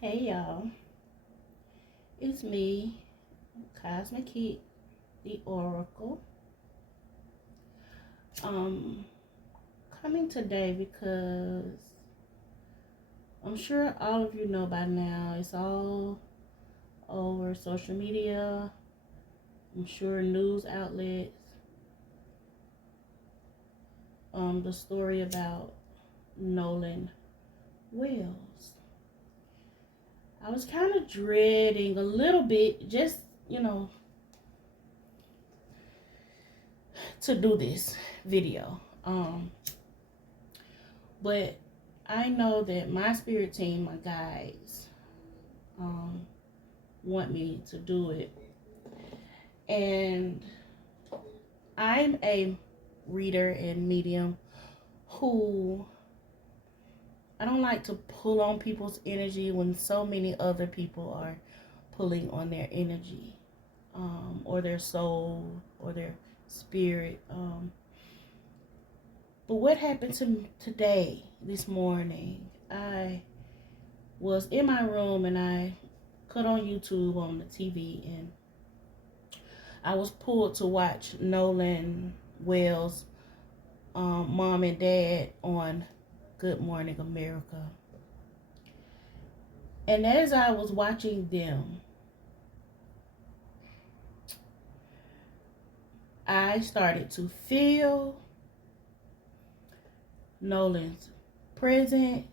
Hey y'all, it's me, CosmicKeet, the Oracle. Um, Coming today because I'm sure all of you know by now. It's all over social media. I'm sure news outlets. The story about Nolan Wells. I was kind of dreading a little bit, just to do this video. But I know that my spirit team, my guides, want me to do it. And I'm a reader and medium who I don't like to pull on people's energy when so many other people are pulling on their energy, or their soul or their spirit. But what happened to me today, this morning, I was in my room and I cut on YouTube on the TV and I was pulled to watch Nolan Wells' mom and dad on Good Morning America. And as I was watching them, I started to feel Nolan's presence.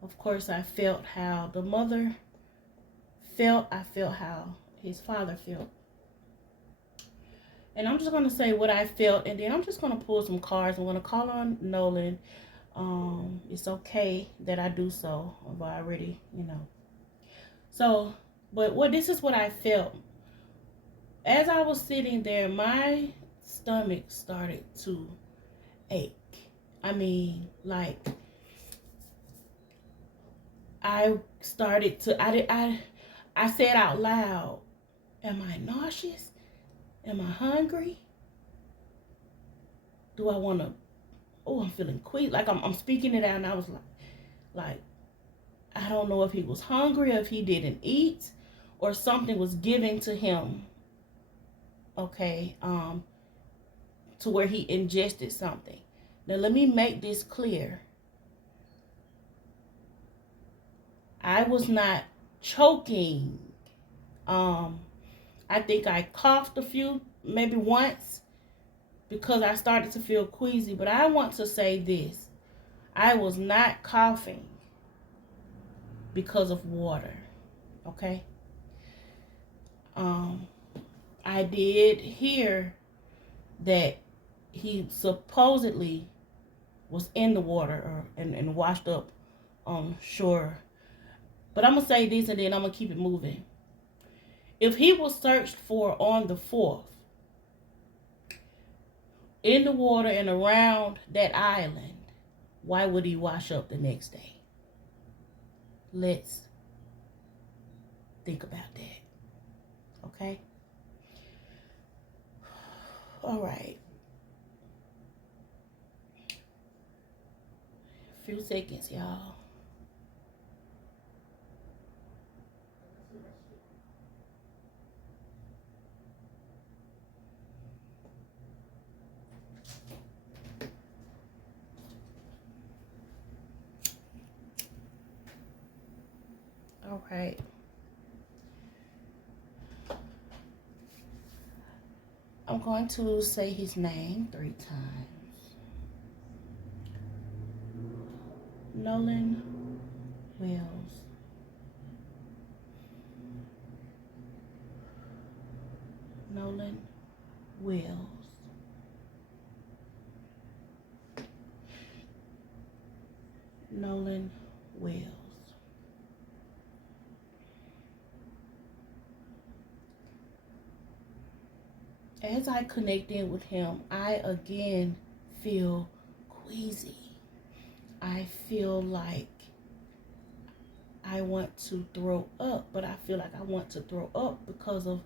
Of course, I felt how the mother felt. I felt how his father felt. And I'm just going to say what I felt, and then I'm just going to pull some cards. I'm going to call on Nolan. It's okay that I do so. I've already, So, but this is what I felt. As I was sitting there, my stomach started to ache. I mean, like, I started to, I said out loud, am I nauseous? Am I hungry? Do I want to, I'm feeling queasy. Like I'm speaking it out and I was like, I don't know if he was hungry, or if he didn't eat, or something was given to him. Okay, to where he ingested something. Now let me make this clear. I was not choking. I think I coughed maybe once, because I started to feel queasy. But I want to say this. I was not coughing because of water. Okay? I did hear that he supposedly was in the water and washed up on shore. But I'm going to say this and then I'm going to keep it moving. If he was searched for on the 4th, in the water and around that island, why would he wash up the next day? Let's think about that. Okay? All right. A few seconds, y'all. All right. I'm going to say his name 3 times. Nolan Wells. Nolan Wells. Nolan Wells. As I connect in with him, I again feel queasy. I feel like I want to throw up, but I feel like I want to throw up because of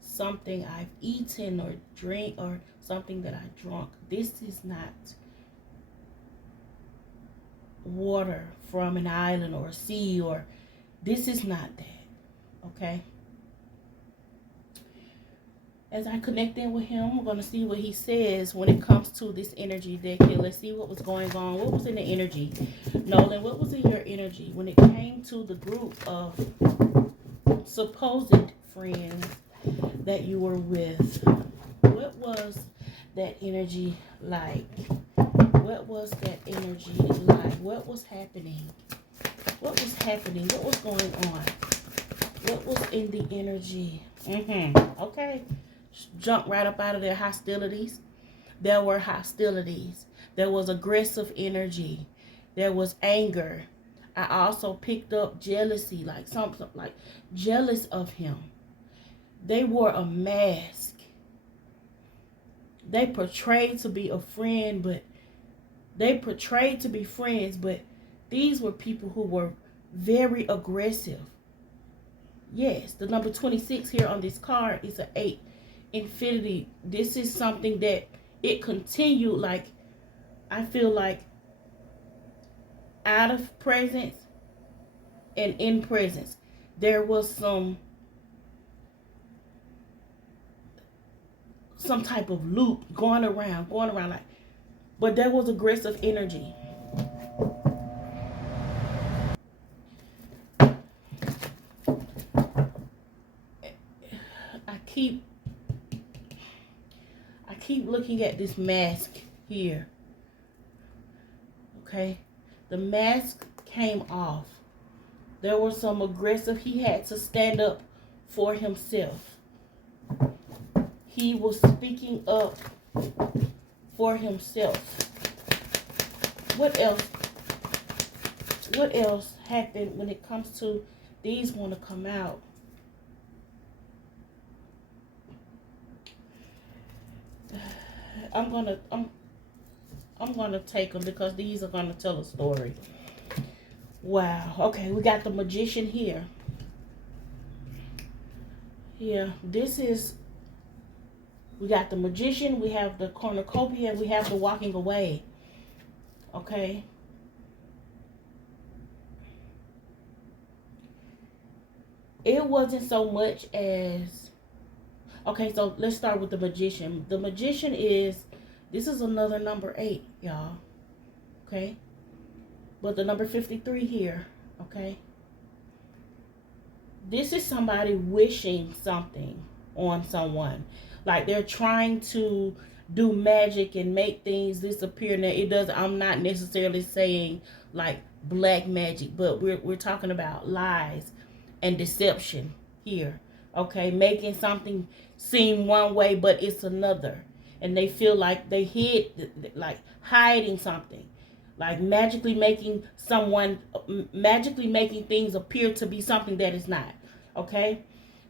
something I've eaten or drink or something that I drunk. This is not water from an island or a sea, or this is not that. Okay. As I connect in with him, we're going to see what he says when it comes to this energy deck here. Let's see what was going on. What was in the energy? Nolan, what was in your energy when it came to the group of supposed friends that you were with? What was that energy like? What was that energy like? What was happening? What was happening? What was going on? What was in the energy? Okay. Jump right up out of there. Hostilities. There were hostilities. There was aggressive energy. There was anger. I also picked up jealousy, like something like jealous of him. They wore a mask. They portrayed to be a friend, but they portrayed to be friends, but these were people who were very aggressive. Yes, the number 26 here on this card is an 8. Infinity. This is something that it continued, like, I feel like out of presence and in presence. There was some type of loop going around, like, but there was aggressive energy. I keep looking at this mask here. Okay, the mask came off. There was some aggressive. He had to stand up for himself. He was speaking up for himself. What else? What else happened when it comes to these want to come out? I'm gonna take them because these are gonna tell a story. Wow. Okay, we got the Magician here. Yeah, this is. We got the Magician. We have the cornucopia. And we have the walking away. Okay. It wasn't so much as. Okay, so let's start with the Magician. The Magician is. This is another number 8, y'all. Okay. But the number 53 here. Okay. This is somebody wishing something on someone. Like they're trying to do magic and make things disappear. Now it does. I'm not necessarily saying like black magic, but we're talking about lies and deception here. Okay, making something seem one way, but it's another, and they feel like they like hiding something, like magically making things appear to be something that is not. Okay,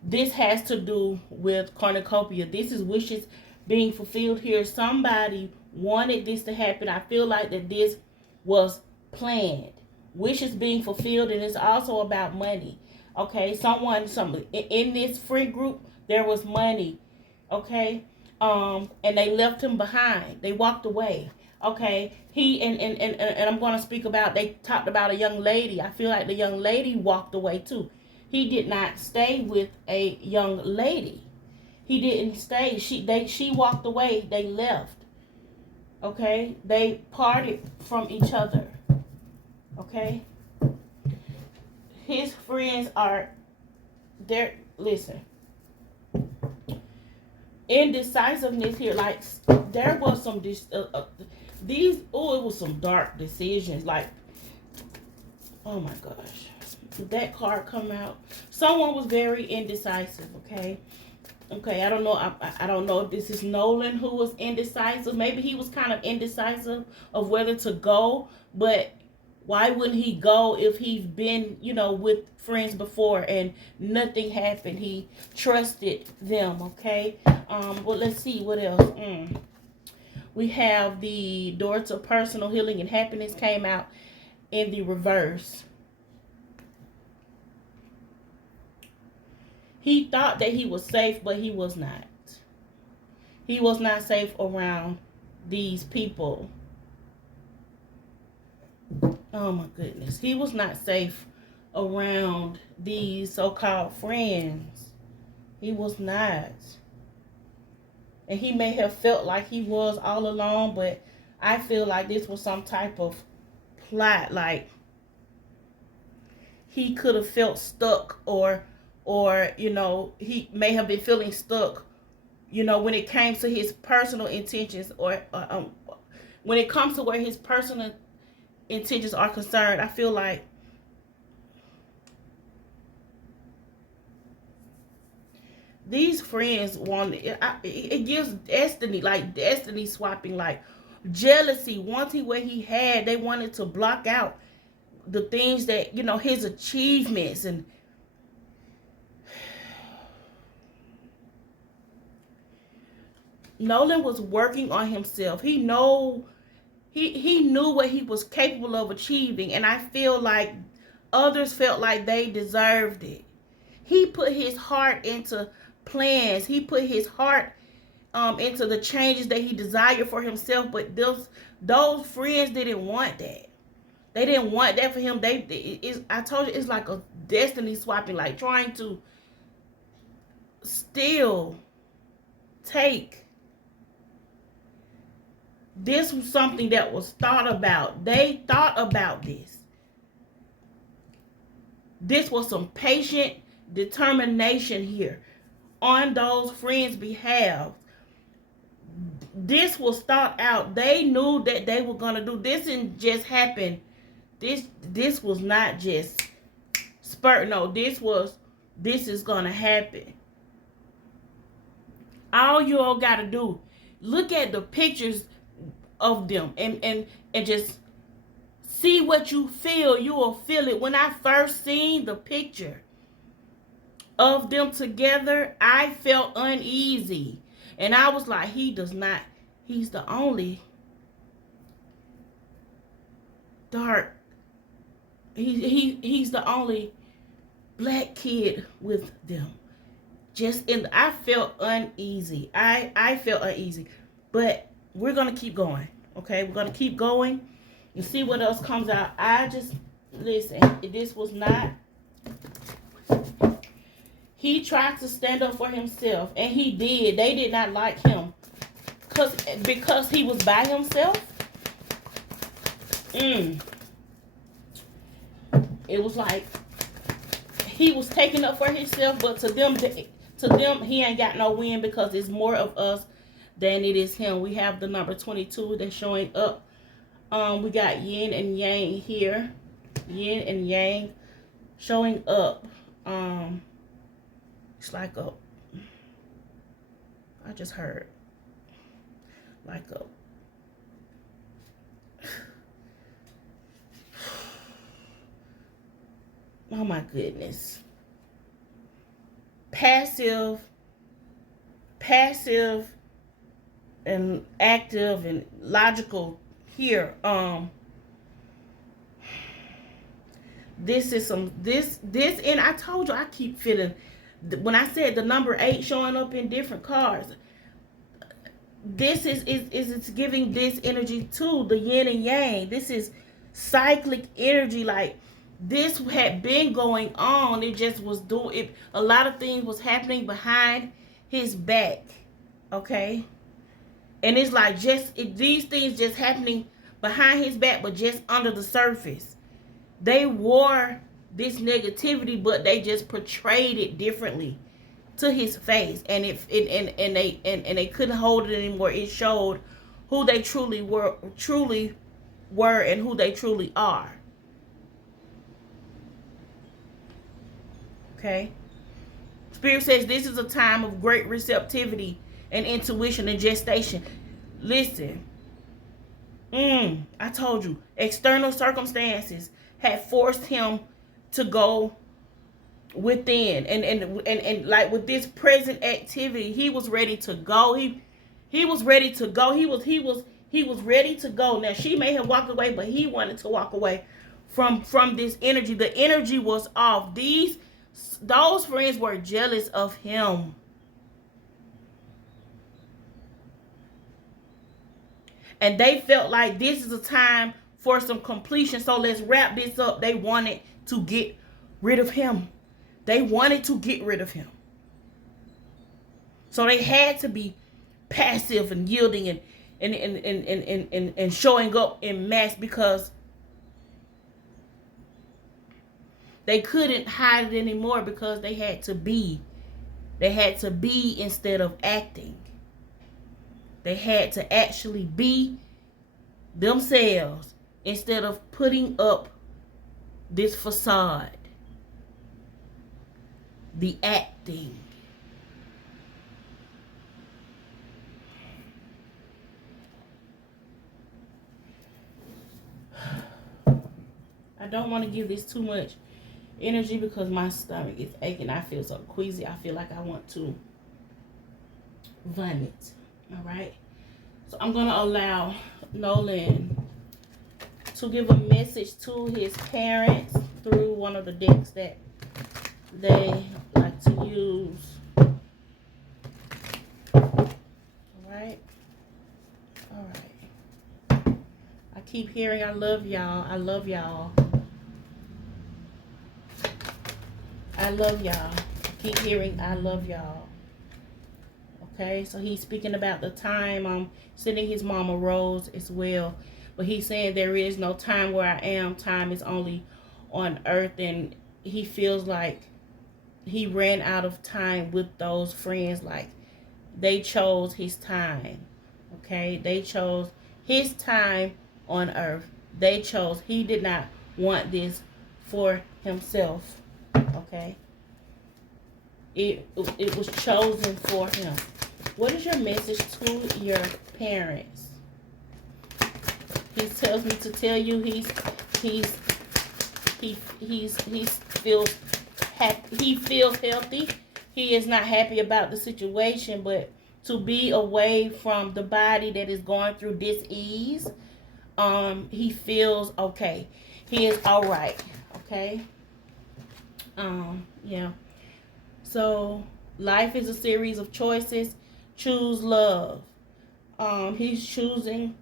this has to do with cornucopia. This is wishes being fulfilled here. Somebody wanted this to happen. I feel like that this was planned. Wishes being fulfilled, and it's also about money. Okay, in this friend group, there was money. Okay, and they left him behind. They walked away. Okay, and I'm going to speak about. They talked about a young lady. I feel like the young lady walked away too. He did not stay with a young lady. He didn't stay. She walked away. They left. Okay, they parted from each other. Okay. His friends are there. Listen, indecisiveness here. Like there was some these. Oh, it was some dark decisions. Like, oh my gosh, did that card come out? Someone was very indecisive. Okay. Okay, I don't know. I don't know if this is Nolan who was indecisive. Maybe he was kind of indecisive of whether to go, but why wouldn't he go if he's been, with friends before and nothing happened? He trusted them, okay? Well, let's see what else. We have the door to personal healing and happiness came out in the reverse. He thought that he was safe, but he was not. He was not safe around these people. Oh my goodness. He was not safe around these so-called friends. He was not. And he may have felt like he was all along, but I feel like this was some type of plot. Like he could have felt stuck, or you know, he may have been feeling stuck, you know, when it came to his personal intentions, or when it comes to where his personal intentions are concerned. I feel like these friends want it gives destiny, like destiny swapping, like jealousy, wanting what he had. They wanted to block out the things that, you know, his achievements. And Nolan was working on himself. He knew what he was capable of achieving, and I feel like others felt like they deserved it. He put his heart into plans. He put his heart into the changes that he desired for himself, but those friends didn't want that. They didn't want that for him. I told you, it's like a destiny swapping, like trying to still take. This was something that was thought about. They thought about this. This was some patient determination here on those friends' behalf. This was thought out. They knew that they were gonna do this, and just happen. This was not just spurt. No, this is gonna happen. All you all gotta do, look at the pictures of them, and just see what you feel. You will feel it. When I first seen the picture of them together, I felt uneasy. And I was like, he's the only dark, he's the only black kid with them. I felt uneasy. I felt uneasy. But we're going to keep going. Okay? We're going to keep going and see what else comes out. Listen, this was not, he tried to stand up for himself, and he did. They did not like him because he was by himself. It was like he was taking up for himself, but to them, he ain't got no win, because it's more of us than it is him. We have the number 22 that's showing up. We got yin and yang here. Yin and yang showing up. It's like I just heard like oh my goodness. Passive and active and logical here. This is and I told you, I keep feeling, when I said the number 8 showing up in different cards, this is it's giving this energy too, the yin and yang. This is cyclic energy. Like, this had been going on. It just was doing it. A lot of things was happening behind his back. Okay? And it's like these things just happening behind his back, but just under the surface. They wore this negativity, but they just portrayed it differently to his face, and they couldn't hold it anymore. It showed who they truly were, and who they truly are. Okay? Spirit says this is a time of great receptivity and intuition and gestation. Listen, I told you, external circumstances had forced him to go within, and like with this present activity, he was ready to go. He was ready to go. He was ready to go. Now, she may have walked away, but he wanted to walk away from this energy. The energy was off. Those friends were jealous of him. And they felt like this is a time for some completion. So let's wrap this up. They wanted to get rid of him. They wanted to get rid of him. So they had to be passive and yielding and showing up in mass, because they couldn't hide it anymore, because they had to be. They had to be instead of acting. They had to actually be themselves instead of putting up this facade. The acting. I don't want to give this too much energy because my stomach is aching. I feel so queasy. I feel like I want to vomit. All right. So I'm going to allow Nolan to give a message to his parents through one of the decks that they like to use. All right. All right. I keep hearing I love y'all. I love y'all. I love y'all. I keep hearing I love y'all. Okay, so he's speaking about the time. Sending his mom a rose as well. But he's saying there is no time where I am. Time is only on earth. And he feels like he ran out of time with those friends. Like they chose his time. Okay, they chose his time on earth. They chose. He did not want this for himself. Okay, it was chosen for him. What is your message to your parents? He tells me to tell you he feels happy. He feels healthy. He is not happy about the situation, but to be away from the body that is going through dis-ease, he feels okay. He is all right. Okay. Yeah. So life is a series of choices. Choose love. He's choosing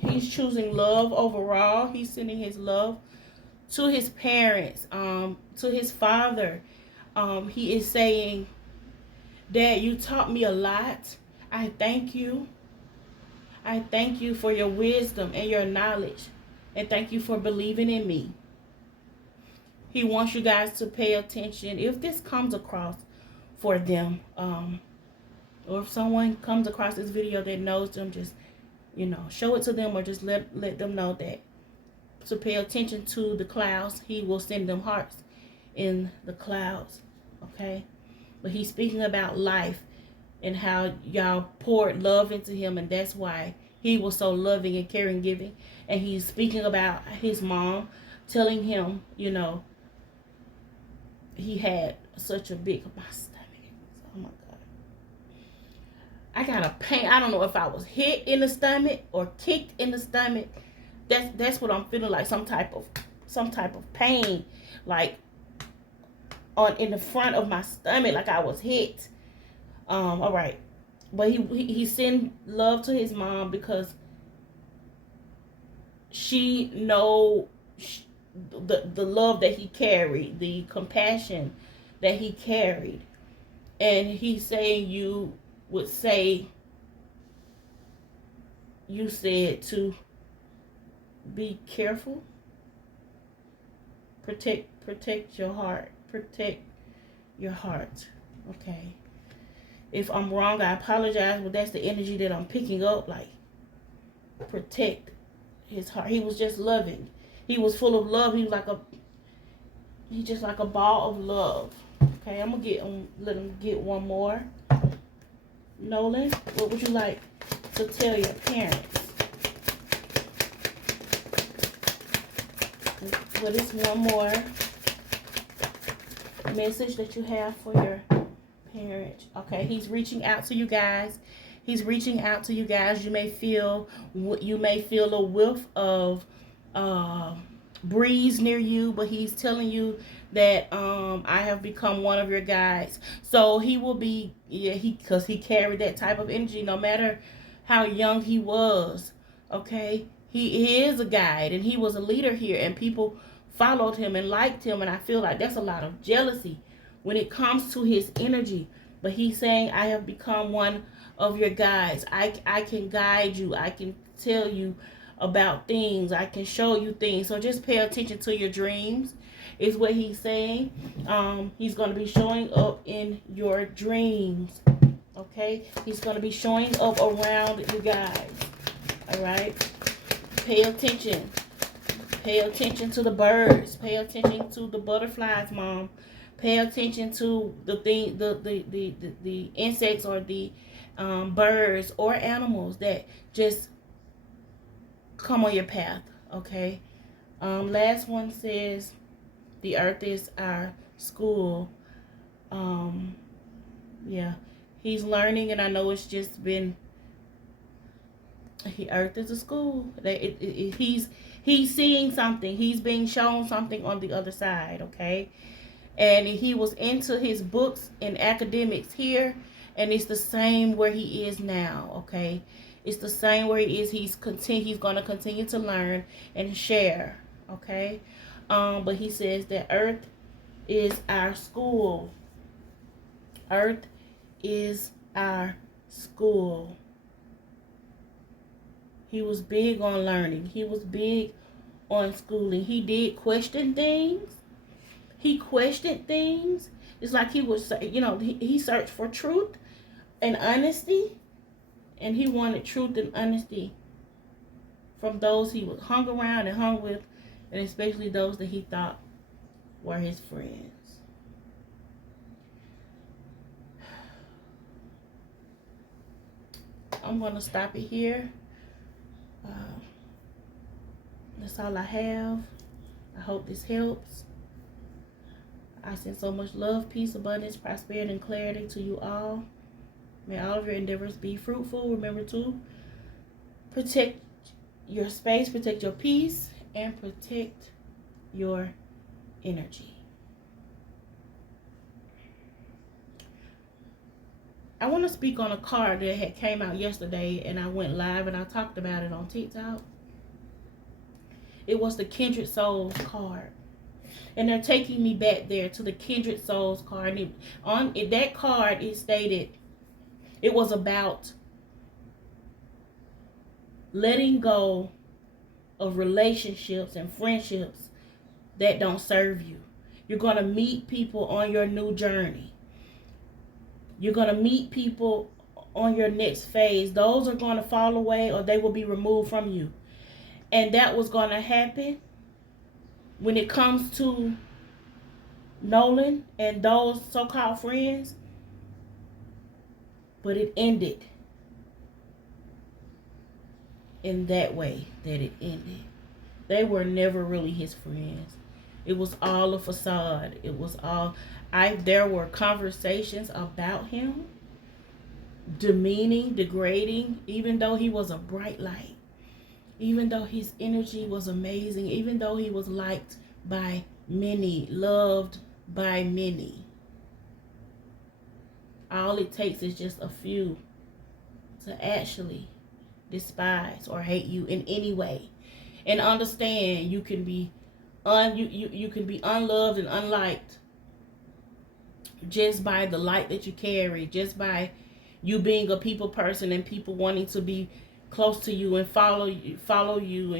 love overall. He's sending his love to his parents, to his father. He is saying, Dad, you taught me a lot. I thank you. I thank you for your wisdom and your knowledge. And thank you for believing in me. He wants you guys to pay attention. If this comes across for them, or if someone comes across this video that knows them, just, show it to them, or just let them know that to pay attention to the clouds. He will send them hearts in the clouds. Okay? But he's speaking about life and how y'all poured love into him, and that's why he was so loving and caring, giving. And he's speaking about his mom telling him, he had such a big, my stomach. Oh my God. I got a pain. I don't know if I was hit in the stomach or kicked in the stomach. That's what I'm feeling like. Some type of pain, like in the front of my stomach, like I was hit. All right. But he sent love to his mom because she know the love that he carried, the compassion that he carried. And he's saying you would say, you said to be careful, protect your heart, protect your heart. Okay. If I'm wrong, I apologize, but that's the energy that I'm picking up. Like, protect his heart. He was just loving. He was full of love. He's just like a ball of love. Okay, I'm gonna let him get one more. Nolan, what would you like to tell your parents? What is one more message that you have for your parents? Okay, he's reaching out to you guys. He's reaching out to you guys. You may feel a whiff of breeze near you, but he's telling you that I have become one of your guides. So he will be, because he carried that type of energy no matter how young he was. Okay, He is a guide, and he was a leader here, and people followed him and liked him, and I feel like that's a lot of jealousy when it comes to his energy. But he's saying, I have become one of your guides. I can guide you. I can tell you about things. I can show you things. So just pay attention to your dreams is what he's saying. He's going to be showing up in your dreams. Okay? He's going to be showing up around you guys. All right? Pay attention. Pay attention to the birds. Pay attention to the butterflies, Mom. Pay attention to the insects or the birds or animals that just come on your path. Okay. Last one says the earth is our school. Yeah, he's learning, and I know it's just been. Earth is a school. He's seeing something. He's being shown something on the other side. Okay. And he was into his books and academics here, and it's the same where he is now. Okay, it's the same where he is. He's going to continue to learn and share. Okay, but he says that Earth is our school. Earth is our school. He was big on learning. He was big on schooling. He did question things. He questioned things. It's like he was, he searched for truth and honesty. And he wanted truth and honesty from those he was hung around and hung with. And especially those that he thought were his friends. I'm going to stop it here. That's all I have. I hope this helps. I send so much love, peace, abundance, prosperity, and clarity to you all. May all of your endeavors be fruitful. Remember to protect your space, protect your peace, and protect your energy. I want to speak on a card that had came out yesterday, and I went live and I talked about it on TikTok. It was the Kindred Souls card. And they're taking me back there to the Kindred Souls card. And on that card, it stated it was about letting go of relationships and friendships that don't serve you. You're going to meet people on your new journey. You're going to meet people on your next phase. Those are going to fall away, or they will be removed from you. And that was going to happen when it comes to Nolan and those so-called friends. But it ended in that way that it ended. They were never really his friends. It was all a facade. It was all... there were conversations about him, demeaning, degrading, even though he was a bright light. Even though his energy was amazing, even though he was liked by many, loved by many. All it takes is just a few to actually despise or hate you in any way. And understand you can be you can be unloved and unliked just by the light that you carry, just by you being a people person and people wanting to be close to you and follow you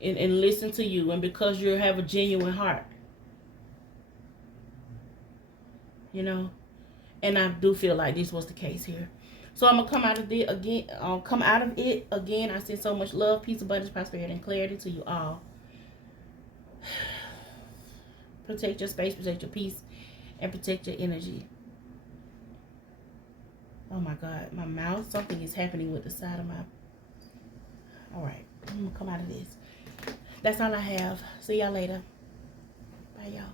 and listen to you, and because you have a genuine heart, and I do feel like this was the case here. So I'm gonna come out of it again. I send so much love, peace, abundance, prosperity, and clarity to you all. Protect your space, protect your peace, and protect your energy. Oh my God, my mouth, something is happening with the side of my... All right, I'm gonna come out of this. That's all I have. See y'all later. Bye, y'all.